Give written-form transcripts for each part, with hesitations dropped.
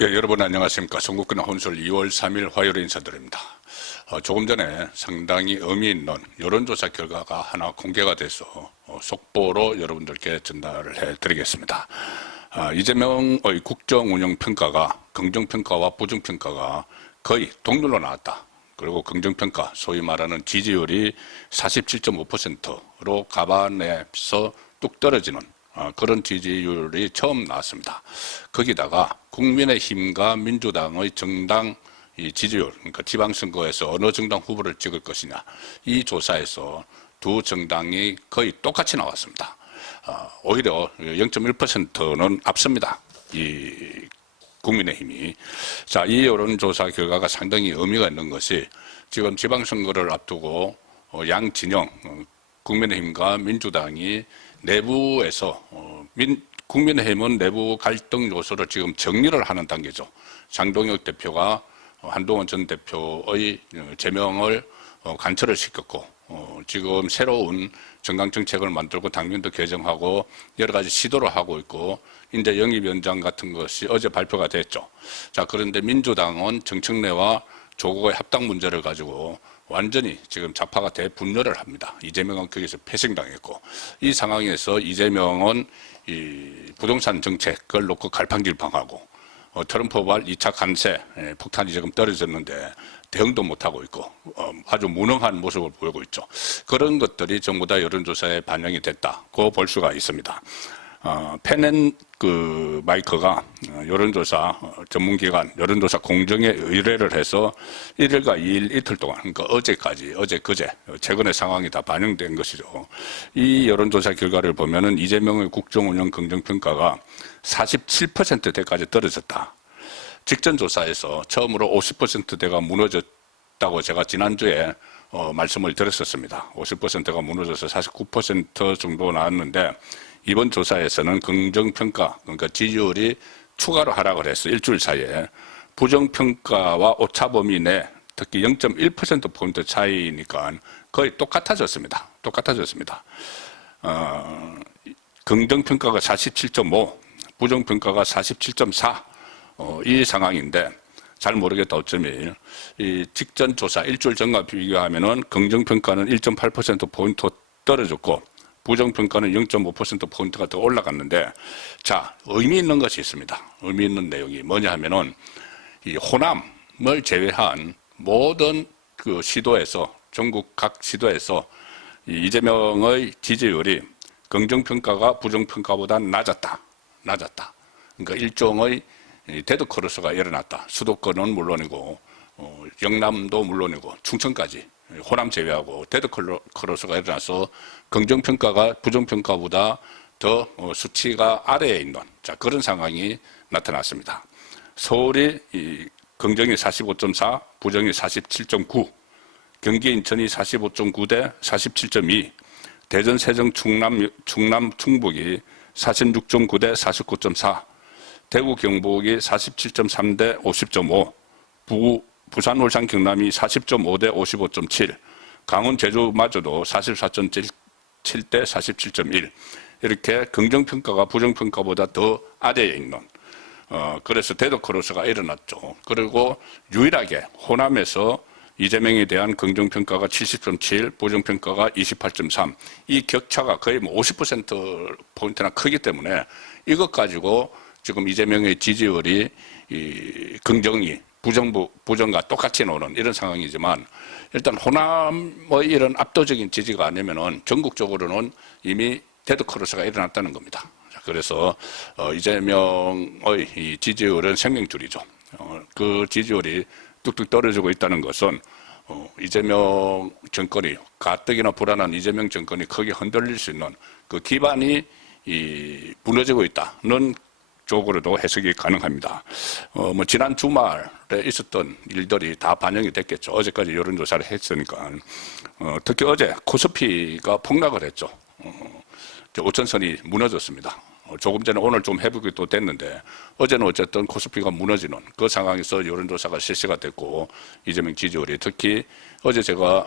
예, 여러분 안녕하십니까. son국구나 혼술 2월 3일 화요일에 인사드립니다. 조금 전에 상당히 의미 있는 여론조사 결과가 하나 공개가 돼서 속보로 여러분들께 전달을 해드리겠습니다. 이재명의 국정운영평가가 긍정평가와 부정평가가 거의 동률로 나왔다. 그리고 긍정평가, 소위 말하는 지지율이 47.5%로 가반에서 뚝 떨어지는 그런 지지율이 처음 나왔습니다. 거기다가 국민의힘과 민주당의 정당 지지율, 그러니까 지방선거에서 어느 정당 후보를 찍을 것이냐, 이 조사에서 두 정당이 거의 똑같이 나왔습니다. 오히려 0.1%는 앞섭니다. 이 국민의힘이. 자, 이 여론조사 결과가 상당히 의미가 있는 것이 지금 지방선거를 앞두고 양 진영, 국민의힘과 민주당이 내부에서 국민의힘은 내부 갈등 요소를 지금 정리를 하는 단계죠. 장동혁 대표가 한동훈 전 대표의 제명을 관철을 시켰고 지금 새로운 정강정책을 만들고 당면도 개정하고 여러 가지 시도를 하고 있고 이제 영입위원장 같은 것이 어제 발표가 됐죠. 자, 그런데 민주당은 정청래와 조국의 합당 문제를 가지고 완전히 지금 좌파가 대분열을 합니다. 이재명은 거기서 패싱당했고, 이 상황에서 이재명은 이 부동산 정책을 놓고 갈팡질팡하고 트럼프발 2차 관세 폭탄이 지금 떨어졌는데 대응도 못하고 있고 아주 무능한 모습을 보이고 있죠. 그런 것들이 전부 다 여론조사에 반영이 됐다고 볼 수가 있습니다. 펜앤 마이크가 여론조사 전문기관 여론조사 공정에 의뢰를 해서 1일과 2일 이틀 동안, 그러니까 어제까지, 그제 최근의 상황이 다 반영된 것이죠. 이 여론조사 결과를 보면은 이재명의 국정운영 긍정평가가 47%대까지 떨어졌다. 직전 조사에서 처음으로 50%대가 무너졌다고 제가 지난주에 말씀을 드렸었습니다. 50%가 무너져서 49% 정도 나왔는데 이번 조사에서는 긍정평가, 그러니까 지지율이 추가로 하락을 했어. 일주일 사이에. 부정평가와 오차범위 내 특히 0.1%포인트 차이니까 거의 똑같아졌습니다. 긍정평가가 47.5, 부정평가가 47.4, 이 상황인데 잘 모르겠다 5.1. 이 직전 조사 일주일 전과 비교하면은 긍정평가는 1.8%포인트 떨어졌고 부정평가는 0.5%포인트가 더 올라갔는데, 자, 의미 있는 것이 있습니다. 의미 있는 내용이 뭐냐 하면은, 이 호남을 제외한 모든 그 시도에서, 전국 각 시도에서 이재명의 지지율이 긍정평가가 부정평가보다 낮았다. 그러니까 일종의 데드크로스가 일어났다. 수도권은 물론이고, 영남도 물론이고, 충청까지. 호남 제외하고 데드크로스가 일어나서 긍정평가가 부정평가보다 더 수치가 아래에 있는 그런 상황이 나타났습니다. 서울이 긍정이 45.4, 부정이 47.9, 경기 인천이 45.9대 47.2, 대전 세종 충남 충북이 46.9대 49.4, 대구 경북이 47.3대 50.5, 부산, 울산, 경남이 40.5대 55.7, 강원, 제주마저도 44.7대 47.1, 이렇게 긍정평가가 부정평가보다 더 아래에 있는, 그래서 데드크로스가 일어났죠. 그리고 유일하게 호남에서 이재명에 대한 긍정평가가 70.7, 부정평가가 28.3, 이 격차가 거의 50%포인트나 크기 때문에 이것 가지고 지금 이재명의 지지율이 긍정이 부정과 똑같이 노는 이런 상황이지만 일단 호남의 이런 압도적인 지지가 아니면은 전국적으로는 이미 데드크로스가 일어났다는 겁니다. 그래서 이재명의 이 지지율은 생명줄이죠. 그 지지율이 뚝뚝 떨어지고 있다는 것은 이재명 정권이 가뜩이나 불안한 이재명 정권이 크게 흔들릴 수 있는 그 기반이 무너지고 있다는 쪽으로도 해석이 가능합니다. 지난 주말에 있었던 일들이 다 반영이 됐겠죠. 어제까지 여론조사를 했으니까. 특히 어제 코스피가 폭락을 했죠. 5천선이 무너졌습니다. 조금 전에 오늘 좀 회복이 또 됐는데 어제는 어쨌든 코스피가 무너지는 그 상황에서 여론조사가 실시가 됐고 이재명 지지율이 특히 어제 제가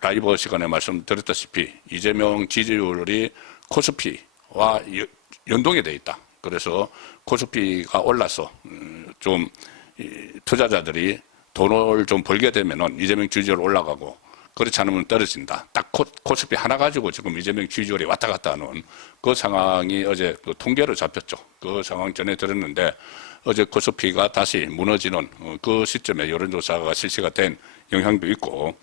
라이브 시간에 말씀드렸다시피 이재명 지지율이 코스피와 연동이 돼 있다. 그래서 코스피가 올라서 좀 투자자들이 돈을 좀 벌게 되면은 이재명 지지율 올라가고 그렇지 않으면 떨어진다. 딱 코스피 하나 가지고 지금 이재명 지지율이 왔다 갔다 하는 그 상황이 어제 그 통계로 잡혔죠. 그 상황 전에 들었는데 어제 코스피가 다시 무너지는 그 시점에 여론조사가 실시가 된 영향도 있고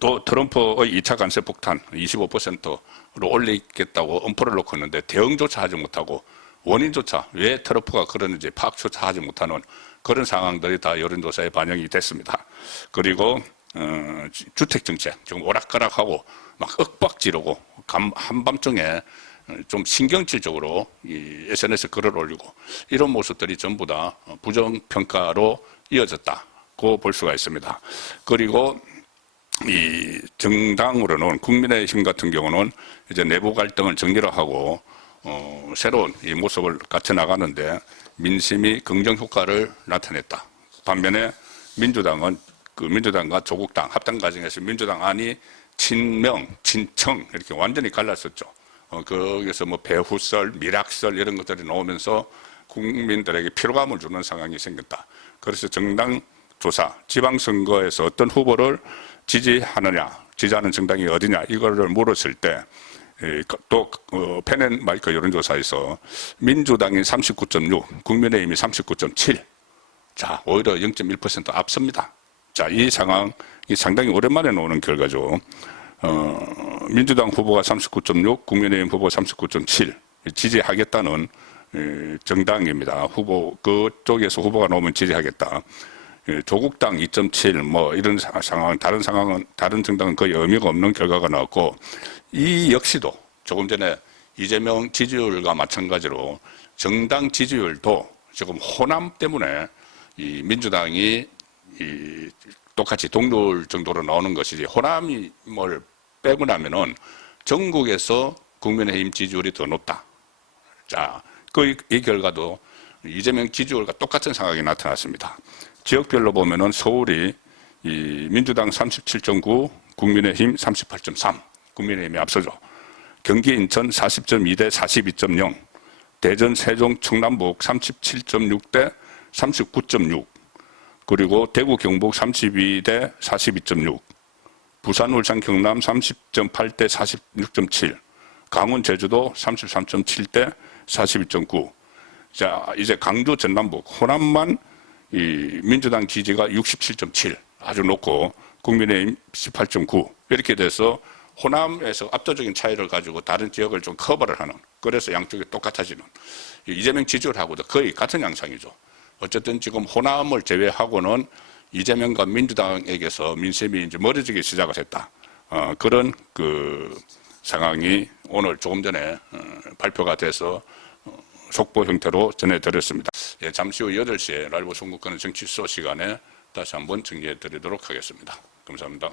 또 트럼프의 2차 관세 폭탄 25%로 올리겠다고 엄포를 놓고 있는데 대응조차 하지 못하고 원인조차 왜 트럼프가 그러는지 파악조차 하지 못하는 그런 상황들이 다 여론조사에 반영이 됐습니다. 그리고 주택정책 지금 오락가락하고 막 윽박 지르고 한밤중에 좀 신경질적으로 이 SNS 글을 올리고 이런 모습들이 전부 다 부정평가로 이어졌다고 볼 수가 있습니다. 그리고 이 정당으로는 국민의힘 같은 경우는 이제 내부 갈등을 정리를 하고 새로운 이 모습을 갖춰 나가는데 민심이 긍정 효과를 나타냈다. 반면에 민주당은 그 민주당과 조국당 합당 과정에서 민주당 안이 친명, 친청 이렇게 완전히 갈랐었죠. 거기서 뭐 배후설, 미락설 이런 것들이 나오면서 국민들에게 피로감을 주는 상황이 생겼다. 그래서 정당 조사, 지방선거에서 어떤 후보를 지지하느냐, 지지하는 정당이 어디냐 이거를 물었을 때 또 펜앤마이크 여론조사에서 민주당이 39.6, 국민의힘이 39.7. 자, 오히려 0.1% 앞섭니다. 자, 이 상황이 상당히 오랜만에 나오는 결과죠. 민주당 후보가 39.6, 국민의힘 후보 39.7 지지하겠다는 정당입니다. 후보 그쪽에서 후보가 나오면 지지하겠다. 조국당 2.7 뭐 이런 상황, 다른 정당은 거의 의미가 없는 결과가 나왔고 이 역시도 조금 전에 이재명 지지율과 마찬가지로 정당 지지율도 지금 호남 때문에 이 민주당이 똑같이 동률 정도로 나오는 것이지 호남을 빼고 나면은 전국에서 국민의힘 지지율이 더 높다. 자, 이 결과도 이재명 지지율과 똑같은 상황이 나타났습니다. 지역별로 보면은 서울이 민주당 37.9, 국민의힘 38.3, 국민의힘이 앞서죠. 경기 인천 40.2 대 42.0, 대전 세종 충남북 37.6 대 39.6, 그리고 대구 경북 32 대 42.6, 부산 울산 경남 30.8 대 46.7, 강원 제주도 33.7 대 42.9. 자, 이제 강주 전남북 호남만 이 민주당 지지가 67.7 아주 높고 국민의힘 18.9 이렇게 돼서 호남에서 압도적인 차이를 가지고 다른 지역을 좀 커버를 하는, 그래서 양쪽이 똑같아지는 이재명 지지율하고도 거의 같은 양상이죠. 어쨌든 지금 호남을 제외하고는 이재명과 민주당에게서 민심이 이제 멀어지기 시작을 했다. 그런 그 상황이 오늘 조금 전에 발표가 돼서 속보 형태로 전해드렸습니다. 예, 잠시 후 8시에 라이브 송국하는 정치소 시간에 다시 한번 정리해 드리도록 하겠습니다. 감사합니다.